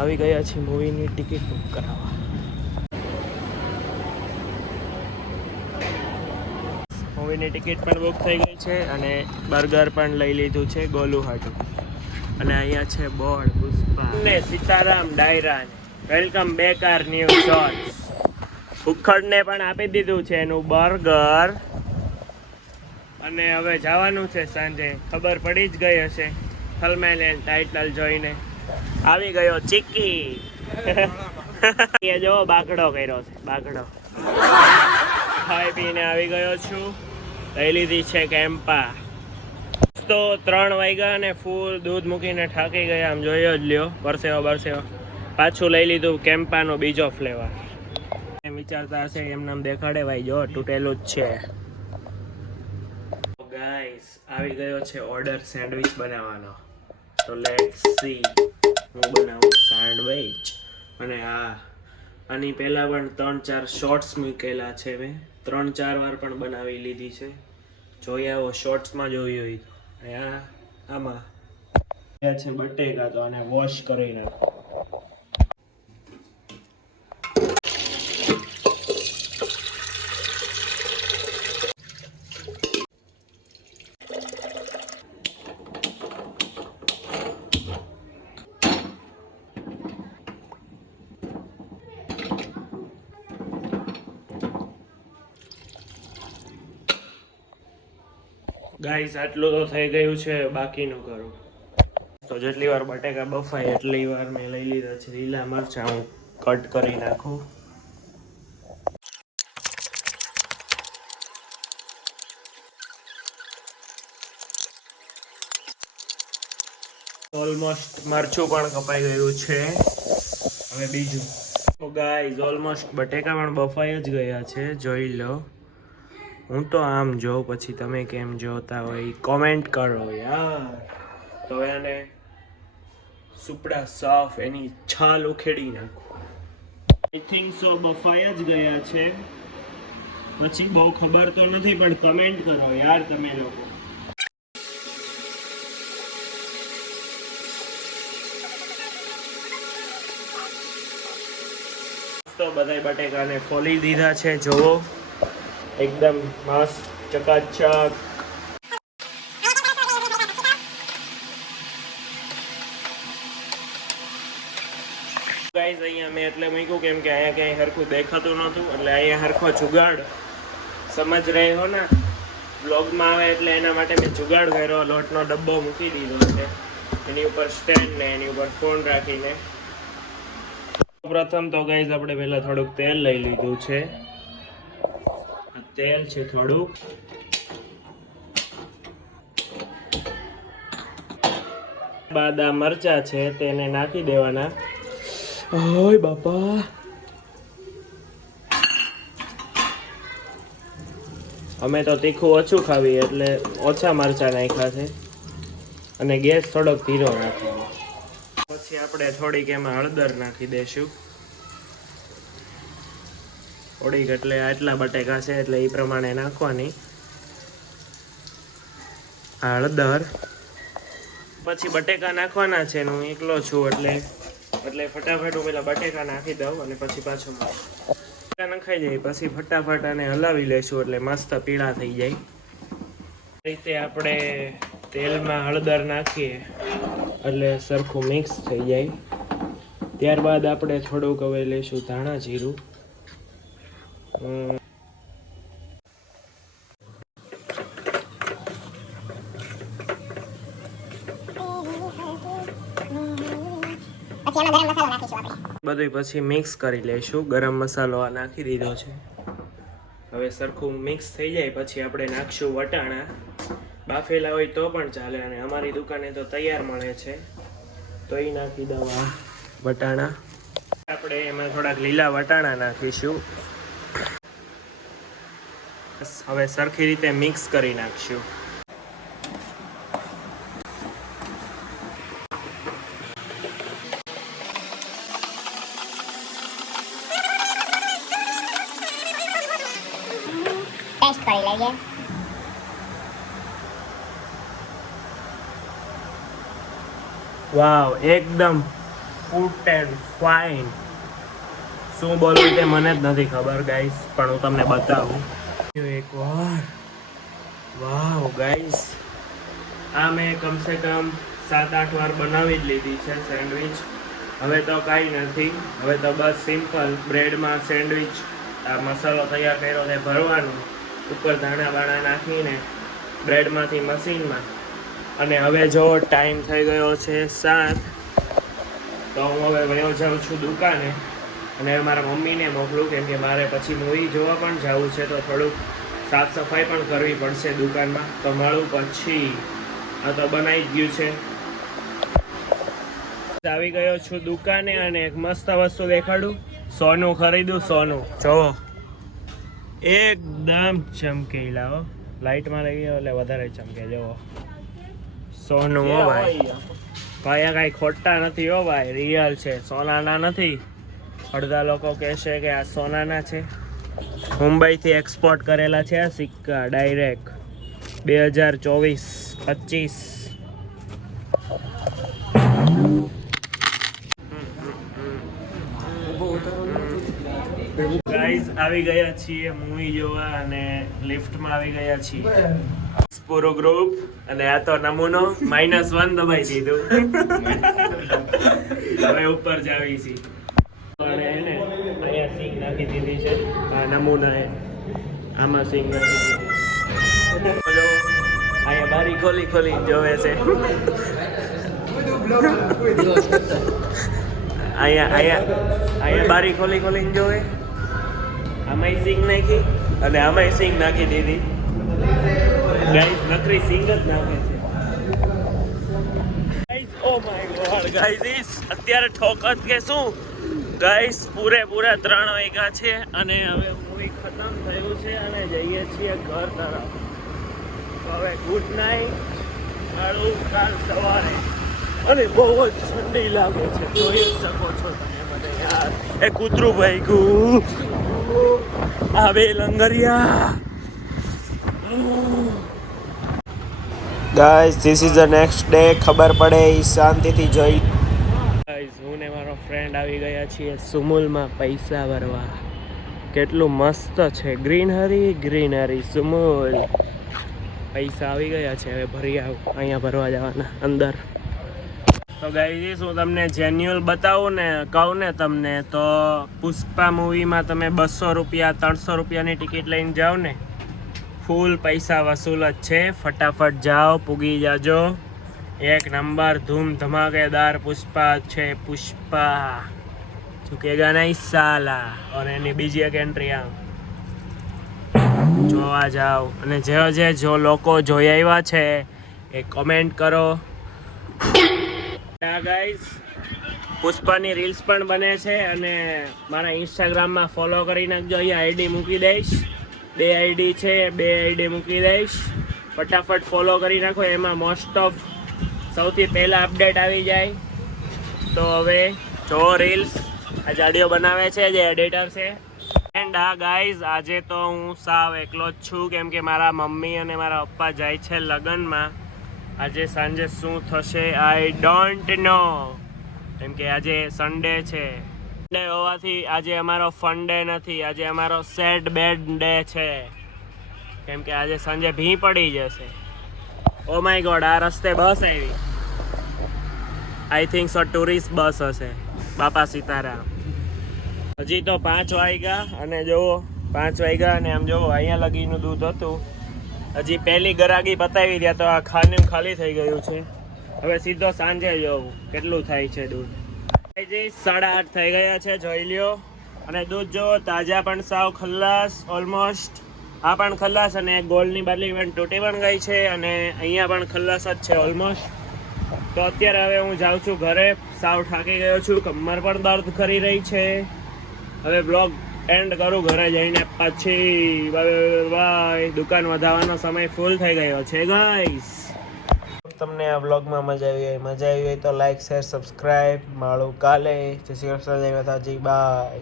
આવી ગયા છીએ મૂવીની ટિકિટ બુક કરાવવા. મૂવીની ટિકિટ પણ બુક થઈ ગઈ છે અને બર્ગર પણ લઈ લીધું છે ગોલુ હાટું. અને અહીંયા છે બોર્ડ પુષ્પા ને સીતારામ ડાયરા welcome back our new shorts. ઉખડને પણ આપી દીધું છે એનું બર્ગર. અને હવે જવાનું છે સાંજે, ખબર પડી જ ગઈ હશે થલમેલ ટાઇટલ જોઈને. આવી ગયો ચીકી. એ જો બાકડો કર્યો છે, બાકડો. ખાઈ પીને આવી ગયો છું. લઈ લીધી છે કેમ્પા. તો 3 વાગ્યા અને ફૂલ દૂધ મૂકીને થાકી ગયા, આમ જોયો જ લ્યો, બરસેવો. પાછું લઈ લીધું કેમ્પાનો બીજો ફ્લેવર. એમ વિચારતા હશે એમ નામ દેખાડે, ભાઈ જો તૂટેલું જ છે. ગાઈસ આવી ગયો છે ઓર્ડર સેન્ડવિચ બનાવવાનો. તો લેટ્સ સી. હું બનાવું સેન્ડવિચ. અને આની પહેલા પણ 3-4 શોર્ટ્સ મૂકેલા છે મેં, 3-4 વાર પણ બનાવી લીધી છે. જોઈ આવો, શોર્ટ્સમાં જોઈ હોય તો. અને આમાં છે બટેકા, તો આને વોશ કરી નાખો. ગાઈસ આટલું તો થઈ ગયું છે, બાકીનું કરું. તો જેટલી વાર બટેકા બફાય એટલી વાર મેં લઈ લીધા છે લીલા મરચાં. હું કટ કરી નાખું. ઓલમોસ્ટ મરચું પણ કપાઈ ગયું છે. હવે બીજું. તો ગાઈસ ઓલમોસ્ટ બટેકા પણ બફાઈ જ ગયા છે, જોઈ લો. હું તો આમ જોઉં, પછી તમે કેમ જોતા હોય કોમેન્ટ કરો યાર. તો એને સુપડા સાફ એની છાલ ઉખેડી નાખો. આઈ થિંક સો બફાઈ જ ગયા છે. પછી બહુ ખબર તો નથી, પણ કમેન્ટ કરો યાર તમે લોકો. તો બધાય બટેકાને ફોલી દીધા છે, જોવો એકદમ મસ્ત ચકાચક. ગાઈઝ અહીંયા મેં એટલે મૂક્યું કેમ કે અહીંયા ક્યાંય હરખું દેખાતું નહોતું, એટલે અહીંયા હરખો જુગાડ સમજ રહ્યો ને, બ્લોગમાં આવે એટલે એના માટે મેં જુગાડ કર્યો. લોટનો ડબ્બો મૂકી દીધો છે, એની ઉપર સ્ટેન્ડ ને એની ઉપર ફોન રાખીને. પ્રથમ તો ગાઈઝ આપણે પહેલા થોડુંક તેલ લઈ લીધું છે. તેલ છે થોડુંક. બાદ આ મરચા છે તેને નાખી દેવાના. ઓય બાપા, અમે તો તીખું ઓછું ખાવી એટલે ઓછા મરચા નાખ્યા છે. અને ગેસ થોડોક ધીરો રાખવાનો. પછી આપણે થોડીક એમાં હળદર નાખી દઈશું. થોડીક એટલે આટલા બટેકા છે એટલે એ પ્રમાણે નાખવાની હળદર. પછી બટેકા નાખવાના છે, હું એકલો છું એટલે ફટાફટ હું પેલા બટેકા નાખી દઉં અને પછી પાછું નખાઈ જાય. પછી ફટાફટ આને હલાવી લઈશું એટલે મસ્ત પીળા થઈ જાય. રીતે આપણે તેલમાં હળદર નાખીએ એટલે સરખું મિક્સ થઈ જાય. ત્યારબાદ આપણે થોડુંક હવે લઈશું ધાણા જીરું. બધું પછી મિક્સ કરી લઈશું. ગરમ મસાલો આ નાખી દીધો છે. હવે સરખું મિક્સ થઈ જાય પછી આપણે નાખશું વટાણા. બાફેલા હોય તો પણ ચાલે, અને અમારી દુકાને તો તૈયાર મળે છે તો એ નાખી દવા વટાણા. આપણે એમાં થોડાક લીલા વટાણા નાખીશું. હવે સરખી રીતે મિક્સ કરી નાખશું. ટેસ્ટ કરી લઈએ. વાવ, એકદમ ફૂટ એન્ડ ફાઇન. શું બોલવું તે મને જ નથી ખબર ગાઈસ, પણ હું તમને બતાવું એકવાર. વાવ ગાઈસ, આ મેં કમસે કમ 7-8 વાર બનાવી જ લીધી છે સેન્ડવિચ. હવે તો કાંઈ નથી, હવે તો બસ સિમ્પલ બ્રેડમાં સેન્ડવિચ આ મસાલો તૈયાર કર્યો તે ભરવાનું, ઉપર ધાણા બાણા નાખીને બ્રેડમાંથી મશીનમાં. અને હવે જો ટાઈમ થઈ ગયો છે 7, તો હું હવે વયો જાઉં છું દુકાને. અને મારા મમ્મીને મોકલું, કેમ કે મારે પછી મૂવી જોવા પણ જવું છે, તો થોડુંક સાફ સફાઈ પણ કરવી પડશે દુકાનમાં. તો મળું પછી. આ તો બનાવી જ ગયું છે. આવી ગયો છું દુકાને અને એક મસ્ત વસ્તુ દેખાડું. સોનું ખરીદું, સોનું જોવો એકદમ ચમકેલા હો. લાઇટમાં લઈ ગયો એટલે વધારે ચમકે. જોવો સોનું હો ભાઈ. ભાઈ આ કાંઈ ખોટા નથી હો ભાઈ, રિયલ છે, સોનાના નથી. અડધા લોકો કહેશે કે આ સોનાના છે. મુંબઈથી એક્સપોર્ટ કરેલા છે આ સિક્કા ડાયરેક્ટ 2024-25. ગાઈઝ આવી ગયા છીએ મૂવી જોવા અને લિફ્ટમાં આવી ગયા છીએ પૂરો ગ્રુપ. અને આ તો નમૂનો -1 દબાઈ દીધું. હવે ઉપર જાવી છીએ. અને એને અહીંયા સિંગ નાખી દીધી છે. આ નમૂના આમાં સિંગ નાખી દીધી. અહીંયા બારી ખોલી ખોલી જોવે છે. અહીંયા બારી ખોલી ખોલીને જોવે. આમાંય સિંગ નાખી અને આમાંય સિંગ નાખી દીધી. ગાઈસ નકરી સિંગ જ નાખે છે. Guys oh my God guys, અત્યારે ઠોકત કે શું ગાઈસ, પૂરેપૂરા 3 વાગ્યા છે અને હવે મૂવી ખતમ થયું છે અને જઈએ છીએ ઘર તરફ. હવે ગુડ નાઇટ, મળું કાલ સવારે. અને બહુ જ ઠંડી લાગે છે, જોઈ શકો છો તમે મને યાર. એ કૂતરું ભાગ્યું આવે લંગરિયા. Guys this is the next day. ખબર પડે એ શાંતિથી જોઈ. ગાઈસ હું ને મારો ફ્રેન્ડ આવી ગયા છીએ સુમુલમાં પૈસા ભરવા. કેટલું મસ્ત છે, ગ્રીનરી ગ્રીનરી સુમુલ. પૈસા આવી ગયા છે, હવે ભરી આવું. અહીંયા ભરવા જવાના અંદર. તો ગાઈસ હું તમને જેન્યુઅલ બતાવું ને કહું ને તમને, તો પુષ્પા મૂવીમાં તમે 200 રૂપિયા 300 રૂપિયાની ટિકિટ લઈને જાઓ ને, ફૂલ પૈસા વસૂલ જ છે. ફટાફટ જાઓ, પૂગી જાજો. એક નંબર ધૂમ ધમાકેદાર પુષ્પા છે. પુષ્પા ચૂકેગા નહીં સાલા. और એની બીજી એક એન્ટ્રી આમ જોવા જાઓ. અને જે લોકો જોઈ આવ્યા છે એ કમેન્ટ કરો. ગાઈસ પુષ્પાની રીલ્સ પણ બને છે અને મારા ઇન્સ્ટાગ્રામમાં ફોલો કરી નાખજો. અહીંયા આઈડી મૂકી દઈશ, 2 આઈડી છે, 2 આઈડી મૂકી દઈશ. ફટાફટ ફોલો કરી નાખો. એમાં મોસ્ટ ઓફ સૌથી પહેલા અપડેટ આવી જાય. તો હવે જો રીલ્સ આ જાડીઓ બનાવે છે જે એડિટર છે. એન્ડ હા ગાઈઝ, આજે તો હું સાવ એકલો જ છું, કેમ કે મારા મમ્મી અને મારા પપ્પા જાય છે લગ્નમાં. આજે સાંજે શું થશે આઈ ડોન્ટ નો, કેમ કે આજે સન્ડે છે. સન્ડે હોવાથી આજે અમારો ફન ડે નથી, આજે અમારો સેડ બેડ ડે છે, કેમ કે આજે સાંજે ભી પડી જશે. ઓ માય ગોડ, આ રસ્તે બસ આવી. આઈ થિંક સો ટુરિસ્ટ બસ હશે. બાપા સીતારામ. હજી તો 5 વાગ્યા અને જુઓ 5 વાગ્યા અને આમ જુઓ અહીંયા લગીનું દૂધ હતું. હજી પહેલી ગરાગી પતાવી રહ્યા તો આ ખાલી થઈ ગયું છે. હવે સીધો સાંજે જોવું કેટલું થાય છે દૂધ. 8:30 થઈ ગયા છે, જોઈ લ્યો. અને દૂધ જો તાજા પણ સાવ ખલ્લાસ ઓલમોસ્ટ. આ પણ ખલ્લાસ અને ગોળની બાટલી પણ તૂટી પણ ગઈ છે અને અહીંયા પણ ખલ્લાસ જ છે ઓલમોસ્ટ. તો અત્યારે હવે હું જાઉં છું ઘરે. સાવ થાકી ગયો છું, કમર પણ દર્દ કરી રહી છે. હવે બ્લોગ એન્ડ કરું ઘરે જઈને પછી. બાય. દુકાન વધારવાનો સમય ફૂલ થઈ ગયો છે ગાઈસ. તમને આ બ્લોગમાં મજા આવી હોય તો લાઈક શેર સબસ્ક્રાઈબ. મળું કાલે. જય શ્રી કૃષ્ણ, જય માતાજી, બાય.